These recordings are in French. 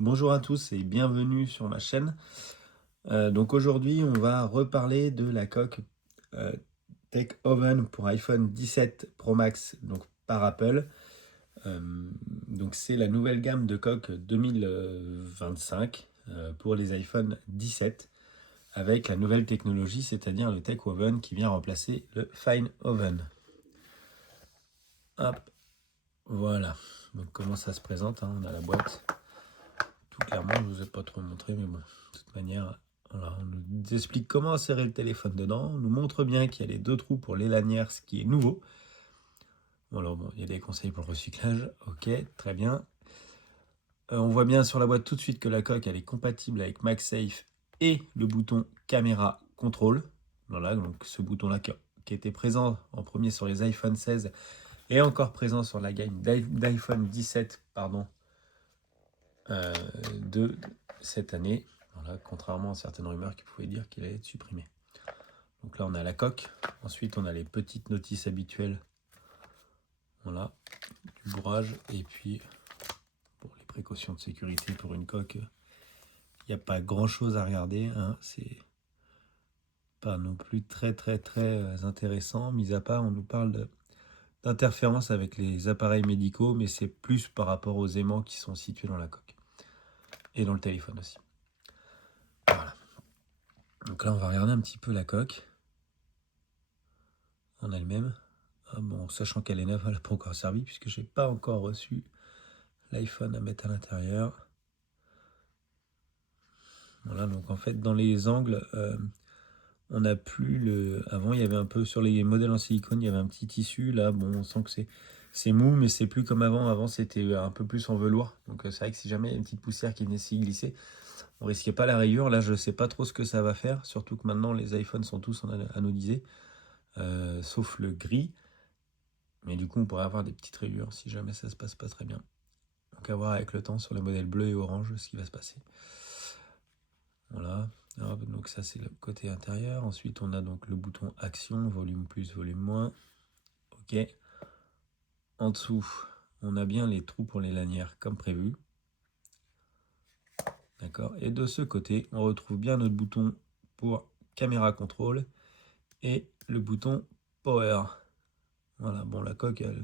Bonjour à tous et bienvenue sur ma chaîne. Donc aujourd'hui, on va reparler de la coque euh, Tech Oven pour iPhone 17 Pro Max donc par Apple. Donc c'est la nouvelle gamme de coques 2025 pour les iPhone 17 avec la nouvelle technologie, c'est-à-dire le Tech Oven qui vient remplacer le Fine Oven. Hop, voilà. Donc comment ça se présente, hein, on a la boîte. Tout clairement, je ne vous ai pas trop montré, mais bon, de toute manière, voilà, on nous explique comment insérer le téléphone dedans, on nous montre bien qu'il y a les deux trous pour les lanières, ce qui est nouveau. Bon, alors bon, il y a des conseils pour le recyclage, ok, très bien. On voit bien sur la boîte tout de suite que la coque, elle est compatible avec MagSafe et le bouton caméra contrôle. Voilà, donc ce bouton-là qui était présent en premier sur les iPhone 16 et encore présent sur la gamme d'iPhone 17, pardon, de cette année. Voilà, contrairement à certaines rumeurs qui pouvaient dire qu'il allait être supprimé. Donc là, on a la coque. Ensuite, on a les petites notices habituelles. Voilà, du bourrage. Et puis, pour les précautions de sécurité pour une coque, il n'y a pas grand-chose à regarder. Hein. C'est pas non plus très intéressant. Mis à part, on nous parle d'interférence avec les appareils médicaux, mais c'est plus par rapport aux aimants qui sont situés dans la coque. Et dans le téléphone aussi. Voilà. Donc là, on va regarder un petit peu la coque en elle-même. Ah bon, sachant qu'elle est neuve, elle n'a pas encore servi puisque je n'ai pas encore reçu l'iPhone à mettre à l'intérieur. Voilà, donc en fait, dans les angles, on n'a plus le... Avant, il y avait un peu, sur les modèles en silicone, il y avait un petit tissu. Là, bon, on sent que c'est mou, mais c'est plus comme avant. Avant, c'était un peu plus en velours. Donc c'est vrai que si jamais il y a une petite poussière qui venait s'y glisser, on risquait pas la rayure. Là, je ne sais pas trop ce que ça va faire. Surtout que maintenant, les iPhones sont tous en anodisé, sauf le gris. Mais du coup, on pourrait avoir des petites rayures si jamais ça se passe pas très bien. Donc à voir avec le temps sur les modèles bleu et orange ce qui va se passer. Voilà. Hop, donc ça c'est le côté intérieur. Ensuite on a donc le bouton action, volume plus, volume moins. Ok. En dessous, on a bien les trous pour les lanières comme prévu. D'accord. Et de ce côté, on retrouve bien notre bouton pour caméra contrôle et le bouton power. Voilà. Bon, la coque elle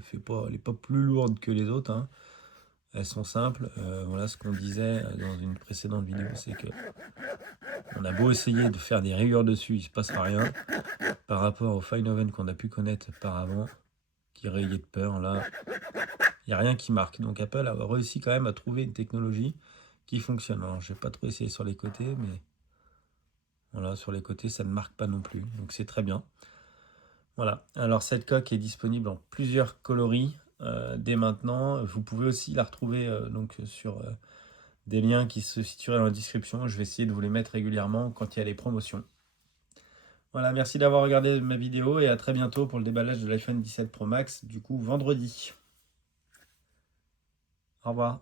n'est pas plus lourde que les autres. Hein. Elles sont simples. Voilà ce qu'on disait dans une précédente vidéo, c'est que on a beau essayer de faire des rayures dessus, il ne se passera rien. Par rapport au Fine Oven qu'on a pu connaître auparavant, qui rayait de peur, là, il n'y a rien qui marque. Donc Apple a réussi quand même à trouver une technologie qui fonctionne. Alors je n'ai pas trop essayé sur les côtés, mais voilà, sur les côtés, ça ne marque pas non plus. Donc c'est très bien. Voilà, alors cette coque est disponible en plusieurs coloris dès maintenant. Vous pouvez aussi la retrouver donc sur des liens qui se situeraient dans la description. Je vais essayer de vous les mettre régulièrement quand il y a les promotions. Voilà, merci d'avoir regardé ma vidéo et à très bientôt pour le déballage de l'iPhone 17 Pro Max, du coup vendredi. Au revoir.